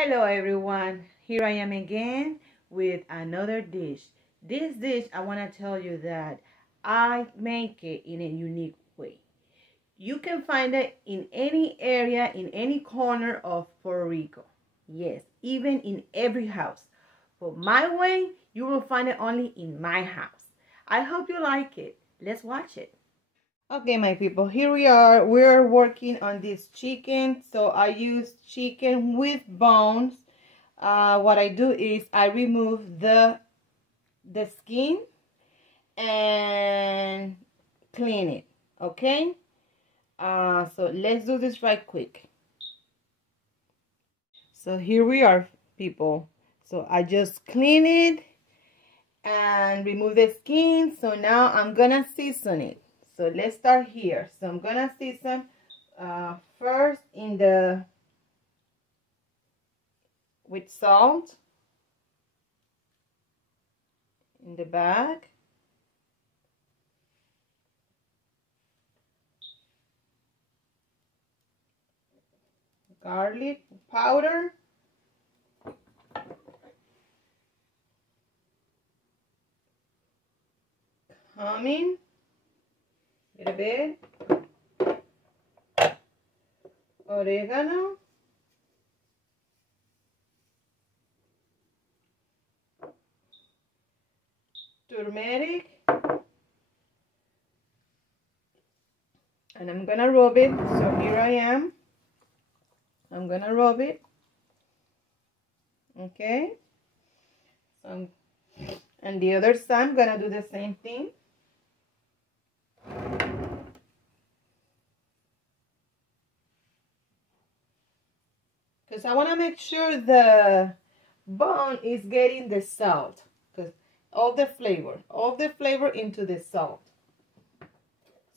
Hello everyone, here I am again with another dish. This dish, I want to tell you that I make it in a unique way. You can find it in any area, in any corner of Puerto Rico. Yes, even in every house. But my way, you will find it only in my house. I hope you like it. Let's watch it. Okay, my people, here we are. We're working on this chicken. So I use chicken with bones. What I do is I remove the skin and clean it. Okay. So let's do this right quick. So here we are, people. So I just clean it and remove the skin. So now I'm gonna season it. So let's start here. So I'm gonna season first with salt in the bag. Garlic powder. Cumin. A little bit. Oregano. Turmeric. And I'm gonna rub it. So here I am. I'm gonna rub it. Okay. So, and the other side, I'm gonna do the same thing. Because I want to make sure the bone is getting the salt. Because all the flavor into the salt.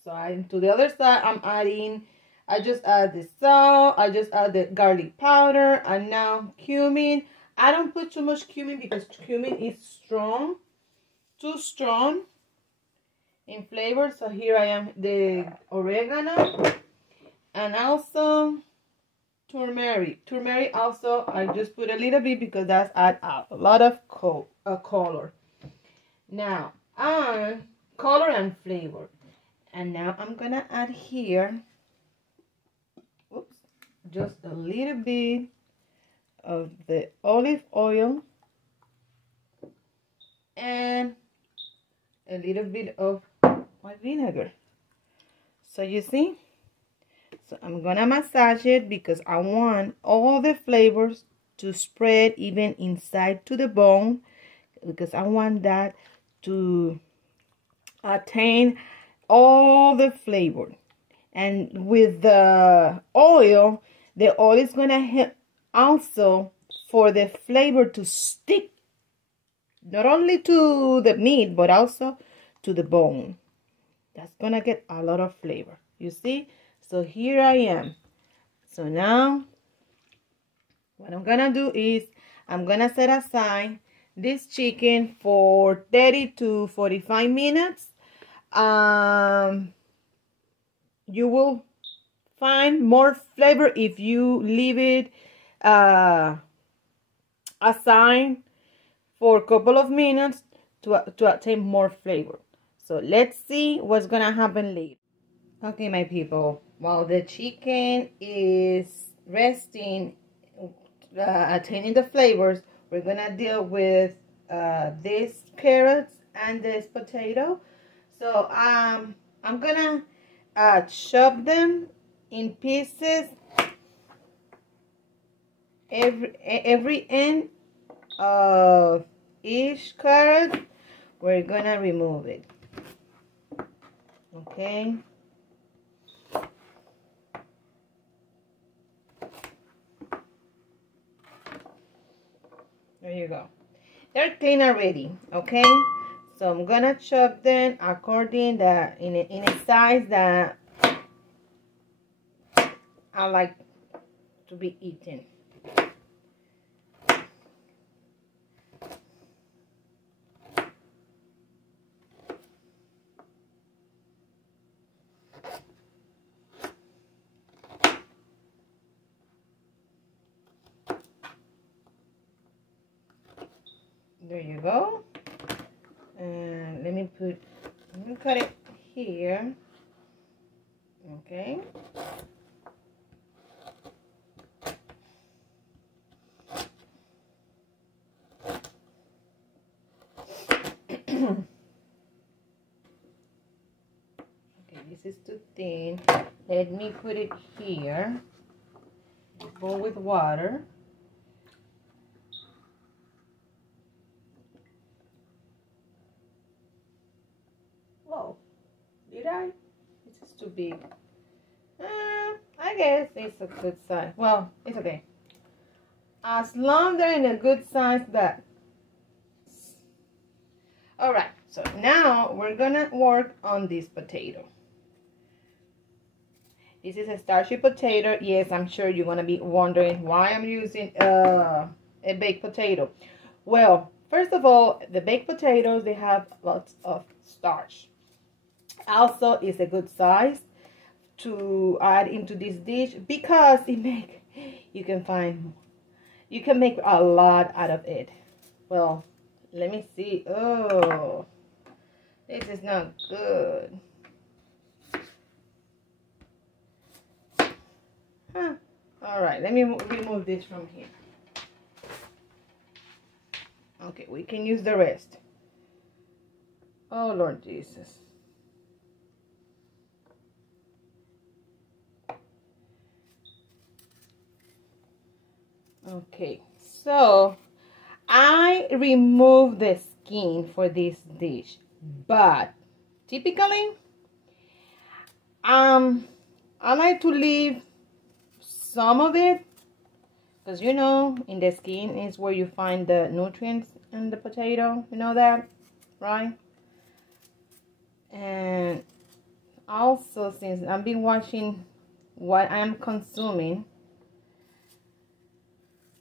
So to the other side, I just add the salt, I just add the garlic powder, and now cumin. I don't put too much cumin because cumin is strong, too strong in flavor. So here I am, the oregano, and also turmeric. Turmeric also, I just put a little bit because that's add a lot of color. Now, color and flavor. And now I'm gonna add here, oops, just a little bit of the olive oil and a little bit of white vinegar. So you see, so I'm gonna massage it because I want all the flavors to spread even inside to the bone, because I want that to attain all the flavor. And with the oil is gonna help also for the flavor to stick not only to the meat but also to the bone. That's gonna get a lot of flavor, you see. So here I am. So now what I'm gonna do is I'm gonna set aside this chicken for 30 to 45 minutes. You will find more flavor if you leave it aside for a couple of minutes to attain more flavor. So let's see what's gonna happen later. Okay, my people, while the chicken is resting, attaining the flavors, we're gonna deal with these carrots and this potato. So I'm gonna chop them in pieces. Every end of each carrot, we're gonna remove it. Okay. There you go. They're clean already. Okay. So I'm gonna chop them according in a size that I like to be eaten. There you go. And let me cut it here. Okay. Okay, this is too thin. Let me put it here. Bowl with water. Whoa, did I? This is too big. I guess it's a good size. Well, it's okay. As long as they're in a good size that. Alright, so now we're gonna work on this potato. This is a starchy potato. Yes, I'm sure you're gonna be wondering why I'm using a baked potato. Well, first of all, the baked potatoes, they have lots of starch. Also, it's a good size to add into this dish because you can make a lot out of it. Well, let me see. Oh, this is not good. Huh. All right, let me remove this from here. Okay, we can use the rest. Oh, Lord Jesus. Okay, so I remove the skin for this dish, but typically I like to leave some of it because you know in the skin is where you find the nutrients in the potato, you know that, right? And also, since I've been watching what I am consuming,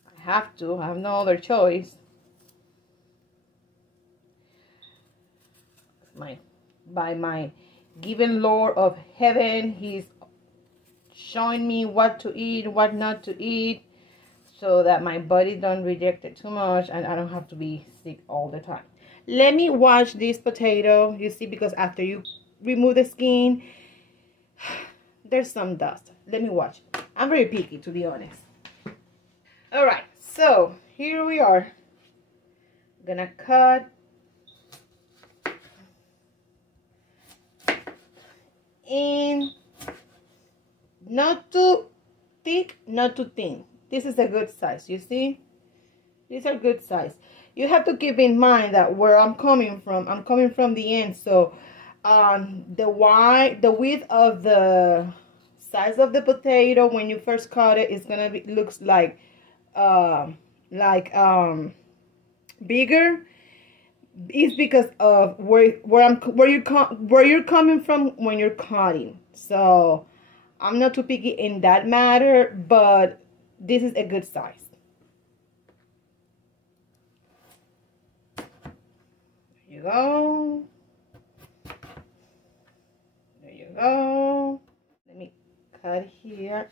I have no other choice. By my given Lord of heaven, he's showing me what to eat, what not to eat, so that my body don't reject it too much and I don't have to be sick all the time. Let me wash this potato, you see, because after you remove the skin, there's some dust. Let me wash. I'm very picky, to be honest. All right, so here we are. I'm gonna cut in, not too thick, not too thin. This is a good size, you see? These are good size. You have to keep in mind that where I'm coming from the end, so the width of the size of the potato when you first cut it is gonna be looks like bigger. It's because of where you're coming from when you're cutting. So I'm not too picky in that matter, but this is a good size. There you go. There you go. Let me cut here.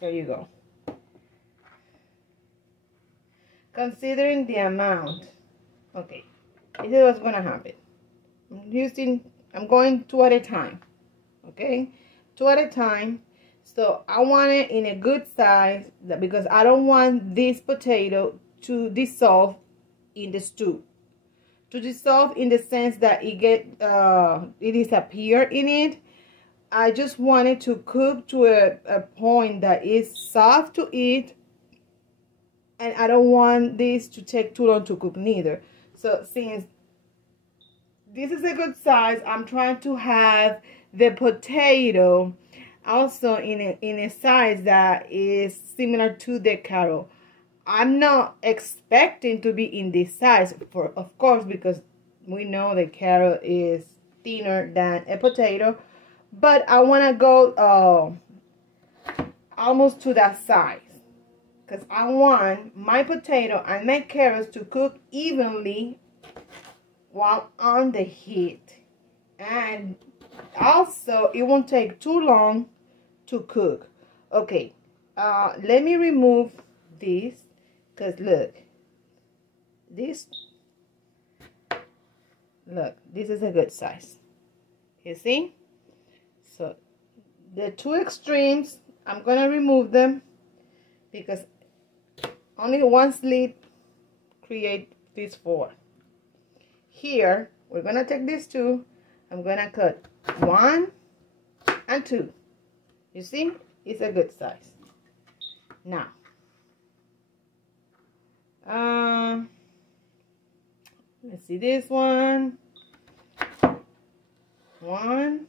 There you go. Considering the amount, okay, this is what's gonna happen. I'm going 2 at a time, okay, 2 at a time. So I want it in a good size because I don't want this potato to dissolve in the stew. To dissolve in the sense that it disappear in it. I just want it to cook to a point that is soft to eat. And I don't want this to take too long to cook neither. So since this is a good size, I'm trying to have the potato also in a size that is similar to the carrot. I'm not expecting to be in this size, of course, because we know the carrot is thinner than a potato. But I want to go almost to that size. Because I want my potato and my carrots to cook evenly while on the heat. And also, it won't take too long to cook. Okay, let me remove this. Because look, this Look, this is a good size. You see? So the two extremes, I'm gonna remove them because only one slit create these four. Here, we're gonna take these two. I'm gonna cut 1 and 2. You see? It's a good size. Now, let's see this one. 1,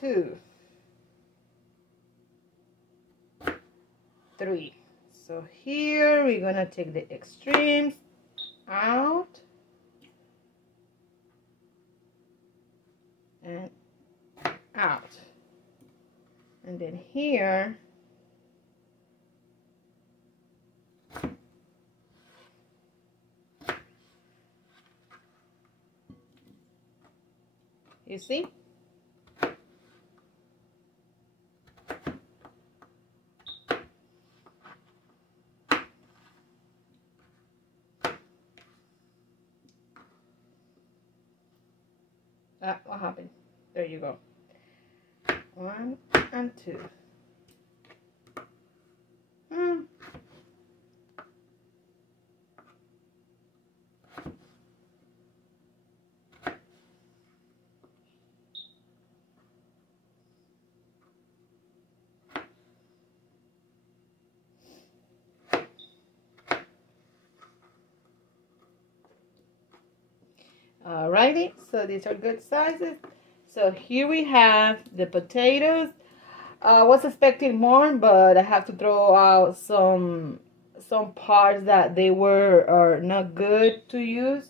2, 3. So here we're gonna take the extremes out and out, and then here you see. What happened? There you go. 1 and 2. Alrighty, so these are good sizes. So here we have the potatoes. I was expecting more, but I have to throw out some parts that they are not good to use.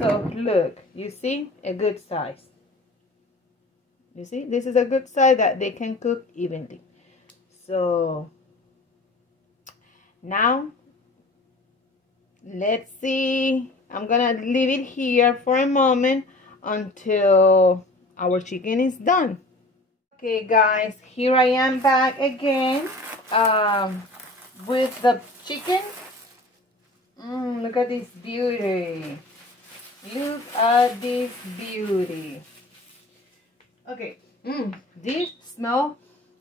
So look, you see, a good size. You see, this is a good size that they can cook evenly. So now let's see. I'm gonna leave it here for a moment until our chicken is done. Okay guys, here I am back again with the chicken. Look at this beauty. Look at this beauty. Okay, this smells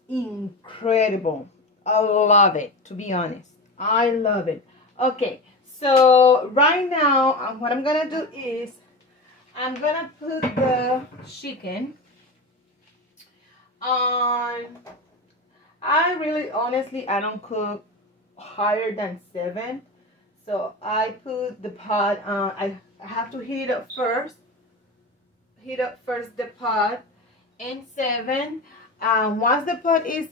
incredible. I love it, to be honest. I love it. Okay, so right now what I'm gonna do is I'm gonna put the chicken on. I really honestly I don't cook higher than 7, so I put the pot on. I have to heat up first the pot in 7. Once the pot is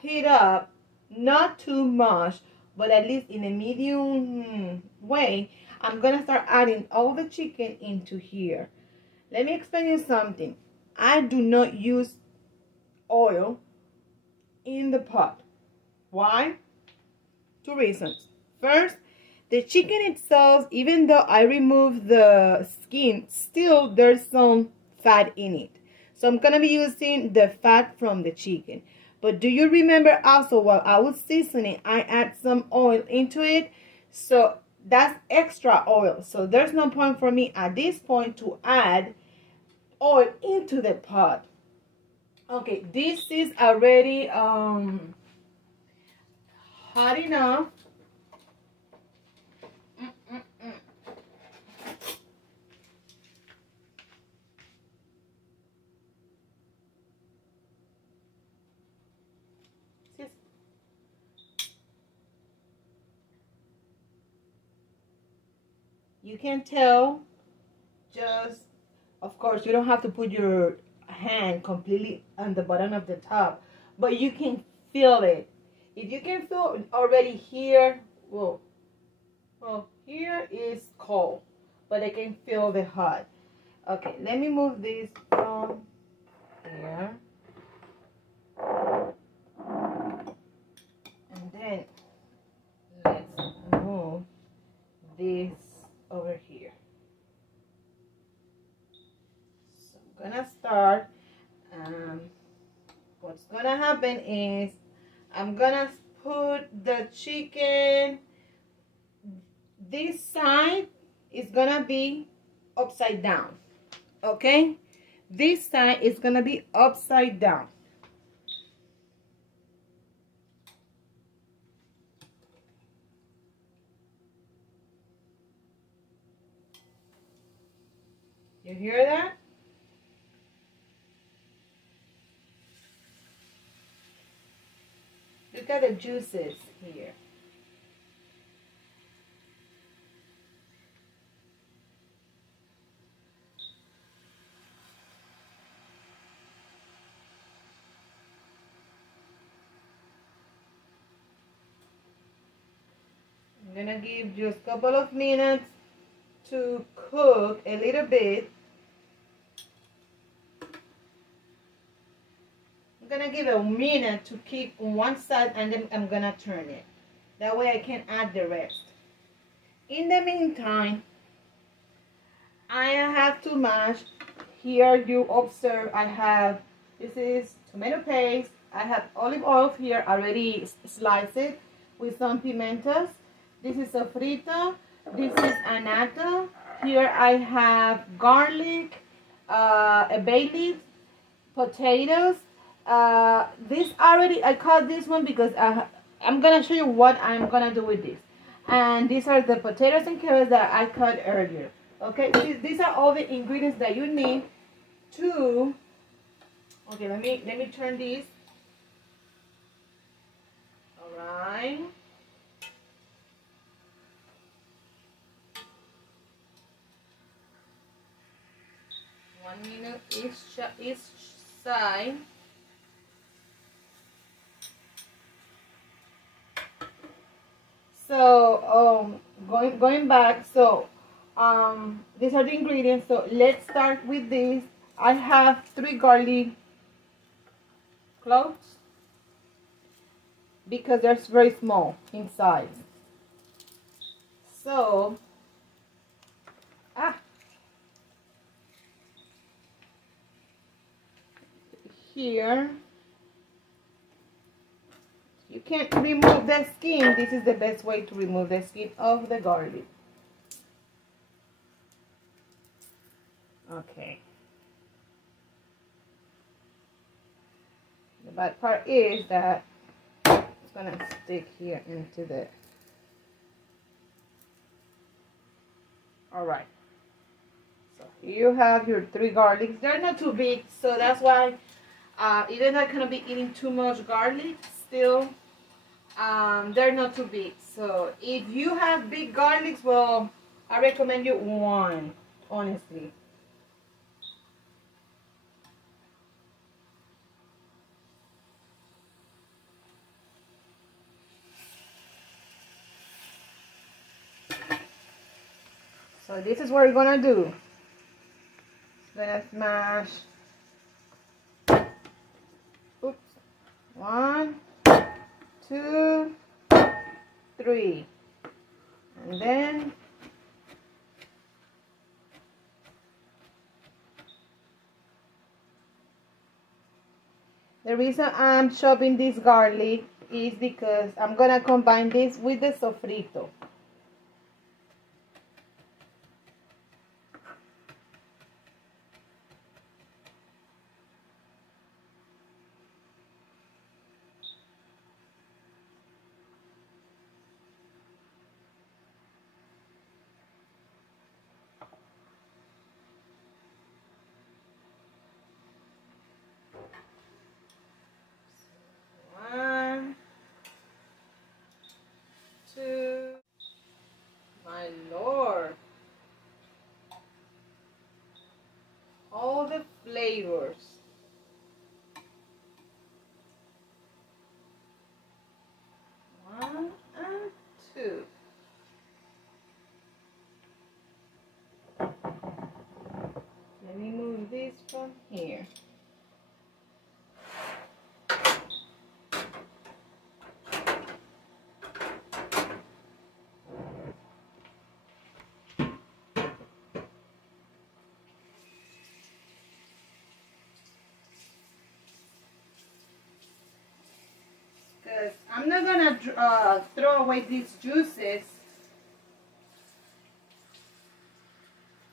heat up, not too much, but at least in a medium way, I'm gonna start adding all the chicken into here. Let me explain you something. I do not use oil in the pot. Why? 2 reasons. First, the chicken itself, even though I remove the skin, still there's some fat in it. So I'm gonna be using the fat from the chicken. But do you remember also while I was seasoning, I add some oil into it? So that's extra oil. So there's no point for me at this point to add oil into the pot. Okay, this is already hot enough. You can tell, just, of course, you don't have to put your hand completely on the bottom of the top, but you can feel it. If you can feel already here, well, here is cold, but I can feel the hot. Okay, let me move this from here. And then let's move this over here. So I'm gonna start. What's gonna happen is I'm gonna put the chicken. This side is gonna be upside down, okay? This side is gonna be upside down. You hear that? Look at the juices here. I'm gonna give just a couple of minutes to cook a little bit. I'm gonna give it a minute to keep on one side, and then I'm gonna turn it. That way I can add the rest. In the meantime, I have to mash. Here you observe I have, this is tomato paste. I have olive oil here already sliced with some pimentos. This is sofrito. This is annatto. Here I have garlic, a bay leaf, potatoes. This already, I cut this one because I'm gonna show you what I'm gonna do with this. And these are the potatoes and carrots that I cut earlier. Okay, these are all the ingredients that you need to. Okay, let me turn these. All right. One minute each side. So going back, so these are the ingredients. So let's start with this. I have 3 garlic cloves because they're very small in size. So here you can't remove the skin. This is the best way to remove the skin of the garlic. Okay. The bad part is that it's gonna stick here into the. All right. So you have your 3 garlics. They're not too big, so that's why you're not gonna be eating too much garlic. Still, they're not too big. So if you have big garlics, well, I recommend you 1, honestly. So this is what we're gonna do. Gonna smash. Oops. 1, 2, 3, and then the reason I'm chopping this garlic is because I'm gonna combine this with the sofrito. My Lord, all the flavors. One and two. Let me move this from here. I'm not gonna throw away these juices.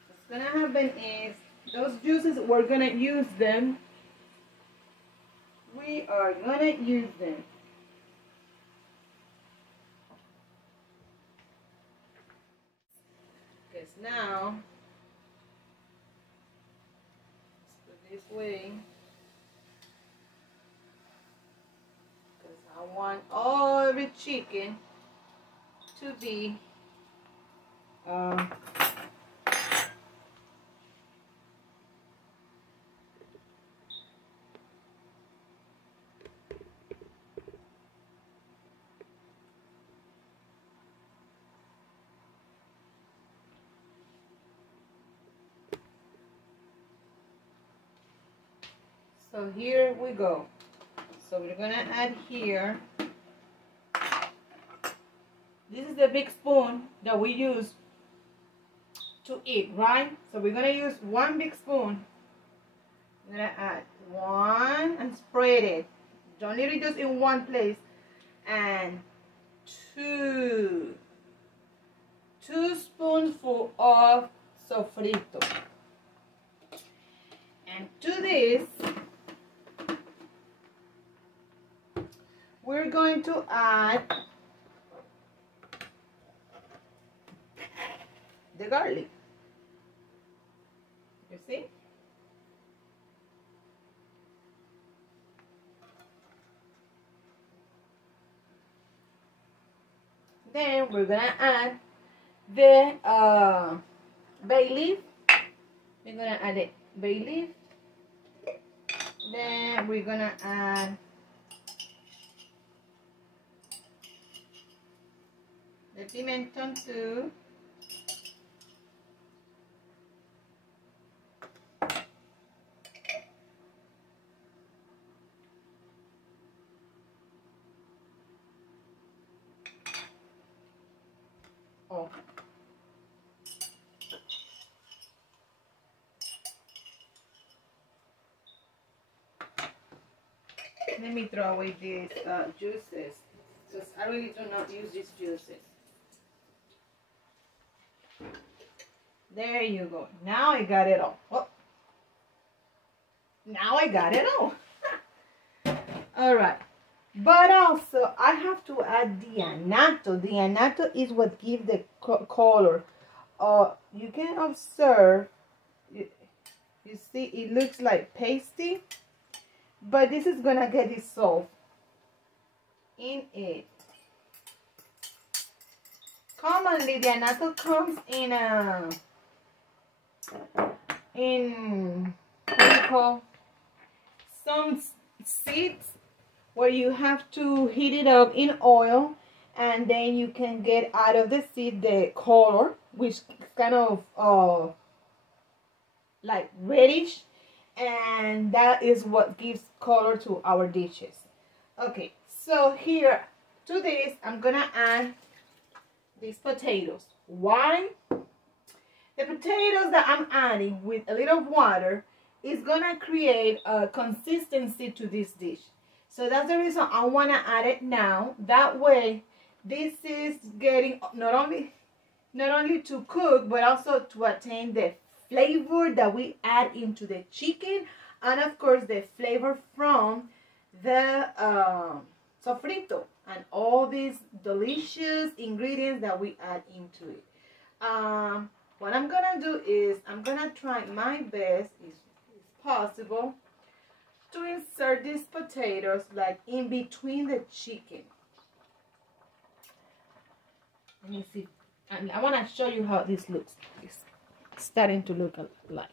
What's gonna happen is those juices, we're gonna use them. We are gonna use them. Because now, let's put this way. Because I want every chicken to be so here we go. So we're gonna add here. This is the big spoon that we use to eat, right? So we're gonna use one big spoon. I'm gonna add one and spread it. Don't leave it just in one place. And two spoonfuls of sofrito. And to this, we're going to add the garlic. You see? Then we're gonna add the bay leaf. We're gonna add the bay leaf. Then we're gonna add the pimenton too. Oh. Let me throw away these juices, because I really do not use these juices. There you go. Now I got it all. Oh. Now I got it all. All right. But also, I have to add the annatto. The annatto is what gives the color. You can observe, you see, it looks like pasty, but this is gonna get dissolved in it. Commonly, the annatto comes in what do you call, some seeds, where you have to heat it up in oil, and then you can get out of the seed the color, which is kind of like reddish, and that is what gives color to our dishes. Okay, so here to this I'm gonna add these potatoes. Why? The potatoes that I'm adding with a little water is gonna create a consistency to this dish. So that's the reason I want to add it now. That way, this is getting not only to cook, but also to attain the flavor that we add into the chicken, and of course the flavor from the sofrito and all these delicious ingredients that we add into it. What I'm gonna do is I'm gonna try my best, if possible, to insert these potatoes like in between the chicken. Let me see. I want to show you how this looks. It's starting to look like.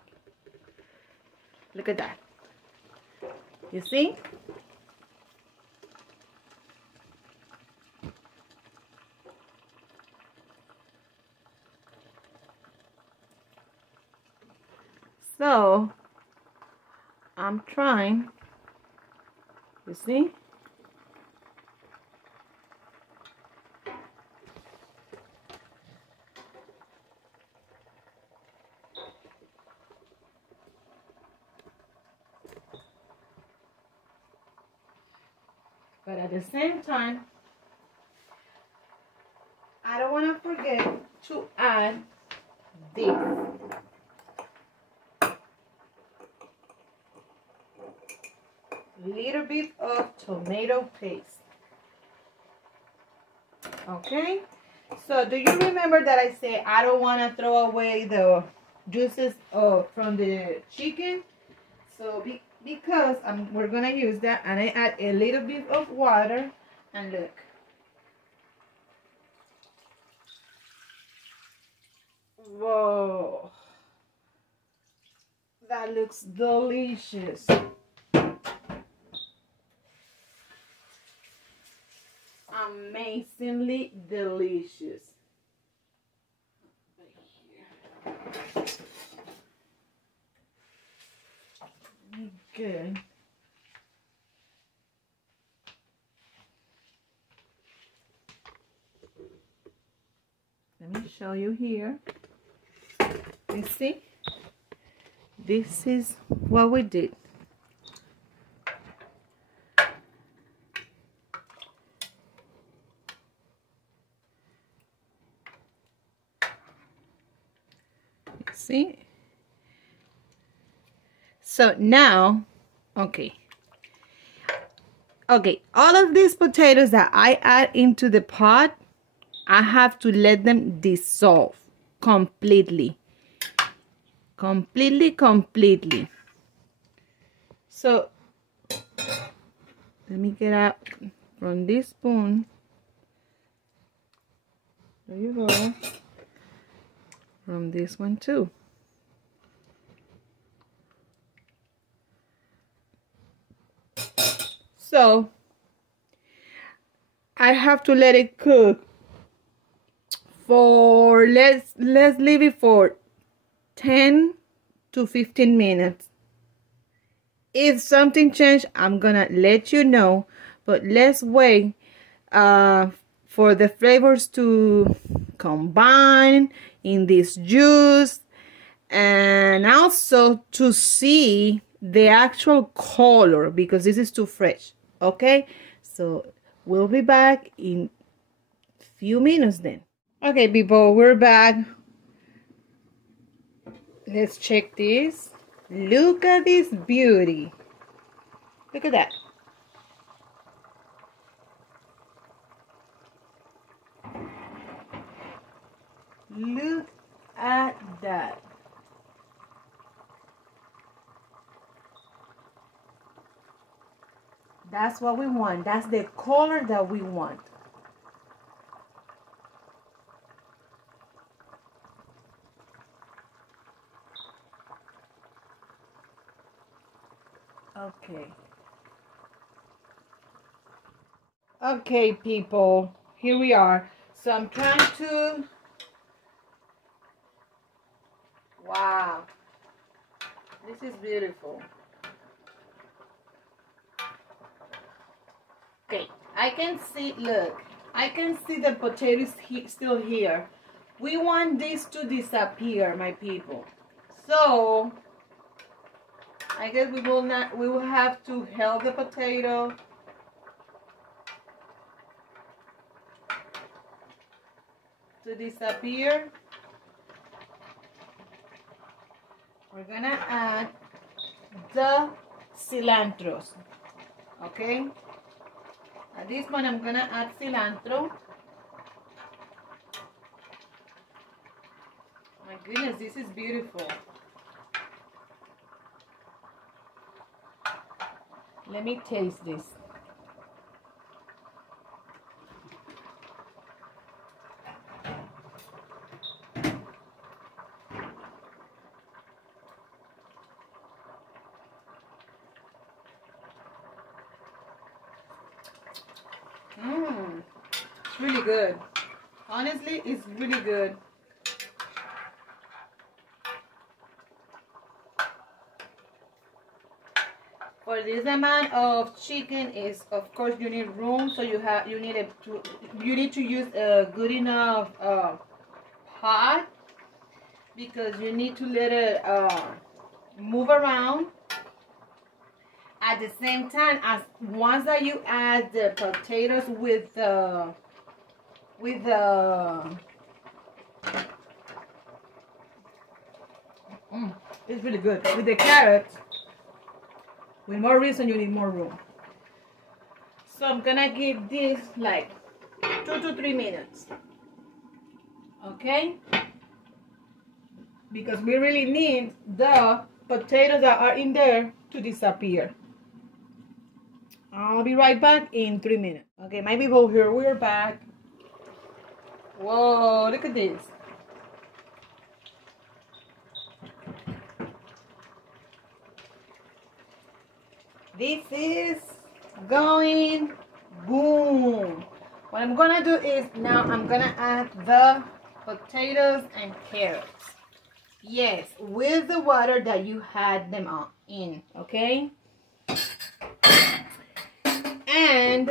Look at that. You see? So I'm trying, you see? But at the same time, to add this. Little bit of tomato paste. Okay, so do you remember that I said I don't want to throw away the juices from the chicken? So because we're gonna use that, and I add a little bit of water, and look. Whoa, that looks delicious. Amazingly delicious. Good. Let me show you here. You see? This is what we did. See? So now, okay, all of these potatoes that I add into the pot, I have to let them dissolve completely. Completely. So let me get out from this spoon. There you go. From this one too. So I have to let it cook for let's leave it for 10 to 15 minutes. If something changed, I'm gonna let you know, but let's wait for the flavors to combine in this juice, and also to see the actual color, because this is too fresh. Okay, so we'll be back in a few minutes then. Okay, people, we're back. Let's check this. Look at this beauty. Look at that. Look at that. That's what we want. That's the color that we want. Okay. Okay, people. Here we are. So I'm trying to... Wow. This is beautiful. Okay, I can see, look, I can see the potatoes still here. We want this to disappear, my people. So, I guess we will have to help the potato. To disappear. We're gonna add the cilantros, okay? At this point, I'm gonna add cilantro. My goodness, this is beautiful. Let me taste this. It's really good. Honestly, it's really good. For this amount of chicken, is of course you need room, so you need to use a good enough pot, because you need to let it move around. At the same time, as once that you add the potatoes with the It's really good. With the carrots, with more reason, you need more room. So I'm gonna give this like 2 to 3 minutes. Okay? Because we really need the potatoes that are in there to disappear. I'll be right back in 3 minutes. Okay, my people, here we're back. Whoa, look at this. This is going boom. What I'm gonna do is now I'm gonna add the potatoes and carrots. Yes, with the water that you had them in, okay? And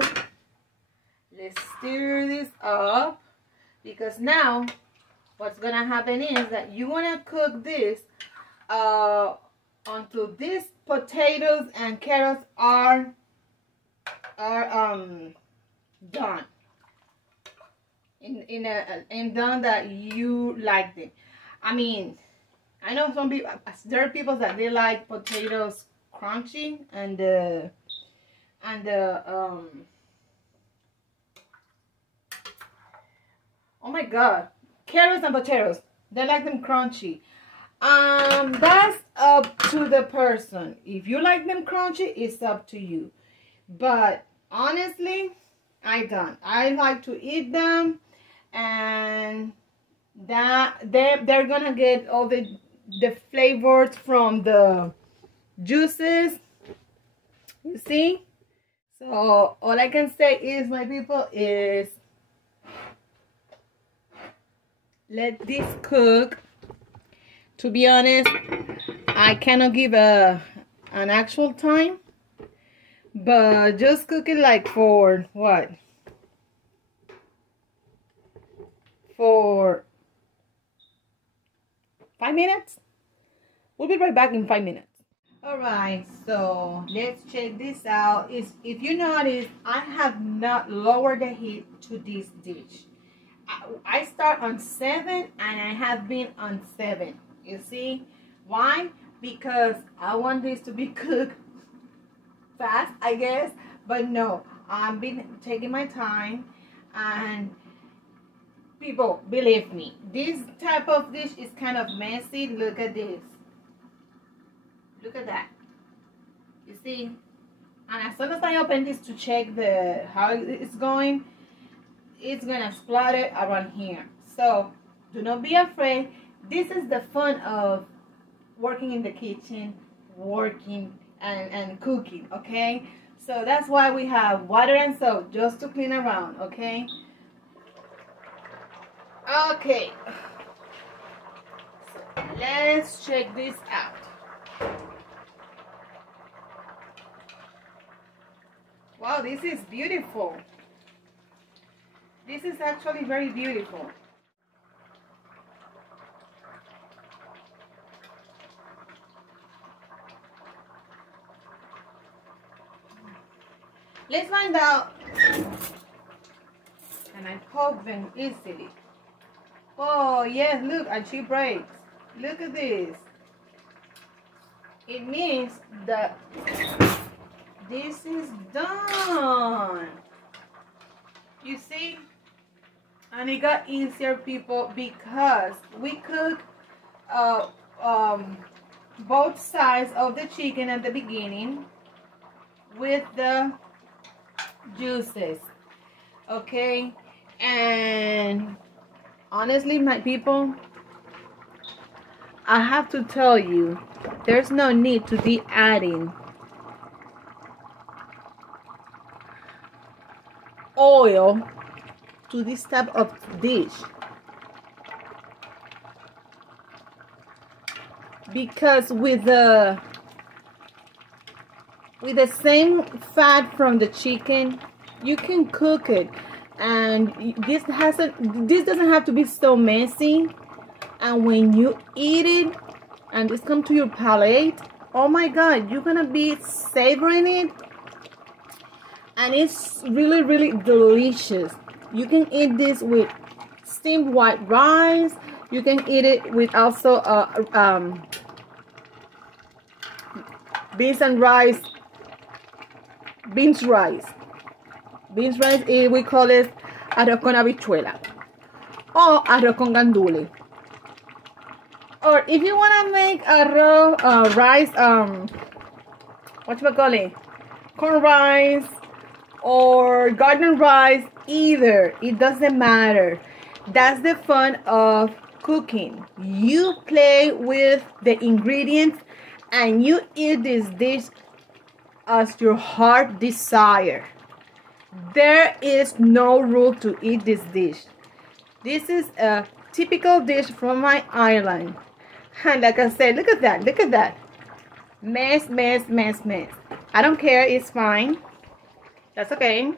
let's stir this up, because now what's gonna happen is that you wanna cook this until these potatoes and carrots are done in done that you like them. I mean, I know some people, there are people that they like potatoes crunchy and oh my god, carrots and potatoes, they like them crunchy. That's up to the person. If you like them crunchy, it's up to you. But honestly, I don't. I like to eat them, and that they're gonna get all the flavors from the juices. You see? So all I can say is, my people, is let this cook. To be honest, I cannot give an actual time, but just cook it like for what? For 5 minutes? We'll be right back in 5 minutes. Alright, so let's check this out. If you notice, I have not lowered the heat to this dish. I start on 7 and I have been on 7. You see? Why? Because I want this to be cooked fast, I guess. But no, I've been taking my time. And people, believe me, this type of dish is kind of messy. Look at this. Look at that. You see? And as soon as I open this to check how it's going, it's gonna splatter around here. So do not be afraid. This is the fun of working in the kitchen, working and cooking, okay? So that's why we have water and soap, just to clean around, okay? Okay. So let's check this out. Wow, this is beautiful. This is actually very beautiful. Let's find out. And I poke them easily. Oh yes, look, and she breaks. Look at this. It means that this is done. You see? And it got easier, people, because we cook both sides of the chicken at the beginning with the juices, okay? And honestly, my people, I have to tell you, there's no need to be adding oil to this type of dish, because with the same fat from the chicken, you can cook it, and this doesn't have to be so messy. And when you eat it and this comes to your palate, oh my god, you're gonna be savoring it, and it's really, really delicious. You can eat this with steamed white rice. You can eat it with also beans and rice. Beans rice. Beans rice, we call it arroz con habichuela or arroz con gandules. Or if you want to make arroz, rice, what you call it, corn rice or garden rice, either, it doesn't matter. That's the fun of cooking. You play with the ingredients and you eat this dish as your heart desire. There is no rule to eat this dish. This is a typical dish from my island. And like I said, look at that, look at that. Mess, mess, mess, mess. I don't care, it's fine. That's okay.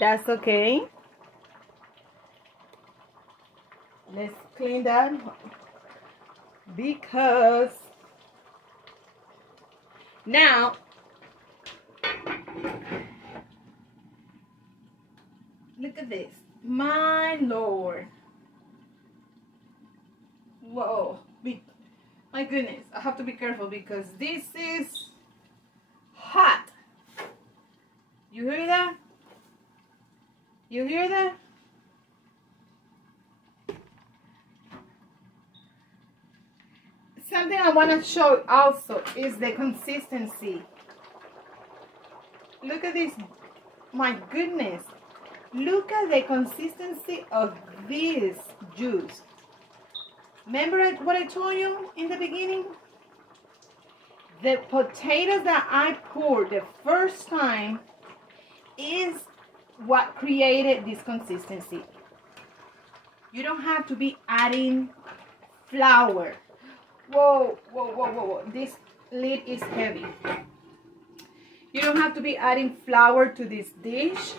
That's okay. Let's clean that because now look at this. My Lord. Whoa. My goodness. I have to be careful because this is hot. You hear that? You hear that? Something I want to show also is the consistency. Look at this. My goodness. Look at the consistency of this juice. Remember what I told you in the beginning? The potatoes that I poured the first time is what created this consistency. You don't have to be adding flour. Whoa, whoa, whoa, whoa, whoa. This lid is heavy. You don't have to be adding flour to this dish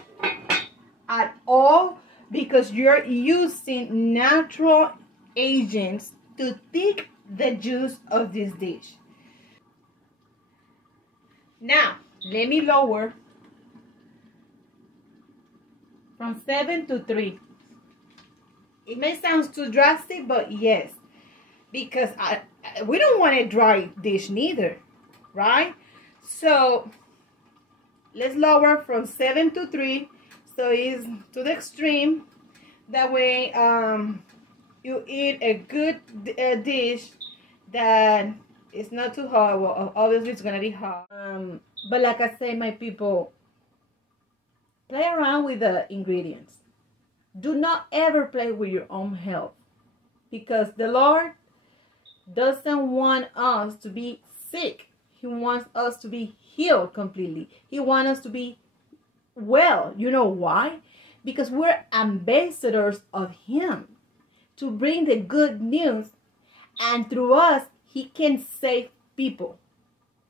at all because you're using natural agents to thick the juice of this dish. Now, let me lower from 7 to 3. It may sound too drastic, but yes, because we don't want a dry dish neither, right? So let's lower from 7 to 3, so it's to the extreme. That way you eat a good dish that is not too hot. Well, obviously it's gonna be hot, but like I say, my people, play around with the ingredients. Do not ever play with your own health, because the Lord doesn't want us to be sick. He wants us to be healed completely. He wants us to be well. You know why? Because we're ambassadors of Him to bring the good news, and through us He can save people.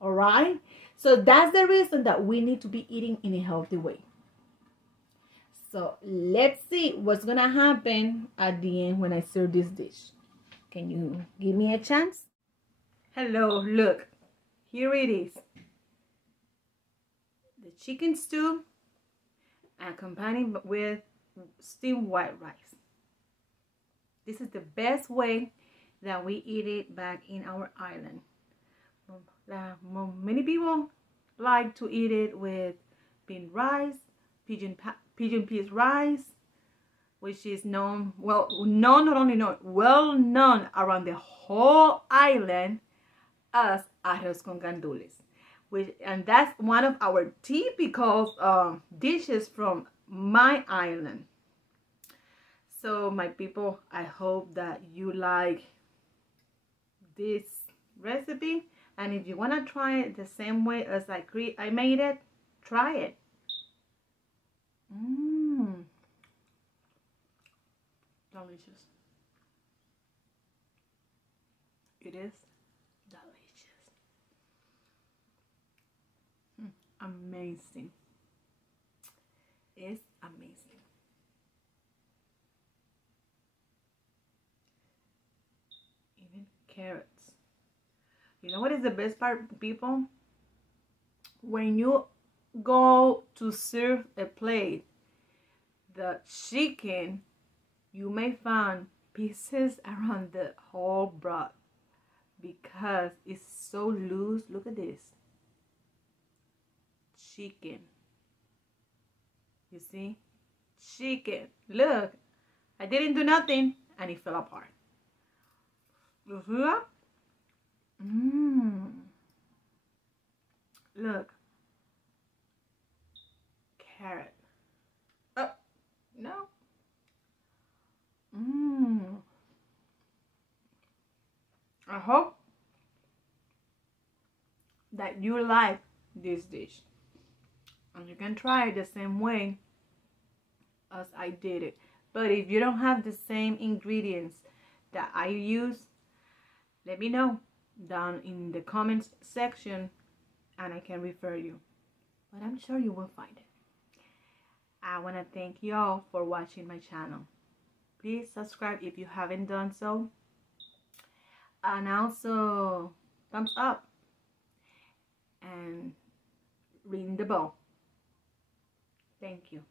All right? So that's the reason that we need to be eating in a healthy way. So let's see what's gonna happen at the end when I serve this dish. Can you give me a chance? Hello, look, here it is. The chicken stew accompanied with steamed white rice. This is the best way that we eat it back in our island. Many people like to eat it with bean rice, pigeon peas rice, which is known, well known around the whole island as arroz con gandules. And that's one of our typical dishes from my island. So my people, I hope that you like this recipe, and if you want to try it the same way as I made it, try it. Delicious. It is delicious. Amazing. It's amazing. Even carrots. You know what is the best part, people? When you go to serve a plate, the chicken, you may find pieces around the whole broth. because it's so loose. Look at this. Chicken. You see? Chicken. Look. I didn't do nothing and it fell apart. You see that? Look. Carrot. Oh, no. I hope that you like this dish. And you can try it the same way as I did it. But if you don't have the same ingredients that I use, let me know down in the comments section and I can refer you. But I'm sure you will find it. I want to thank you all for watching my channel. Please subscribe if you haven't done so. And also thumbs up and ring the bell. Thank you.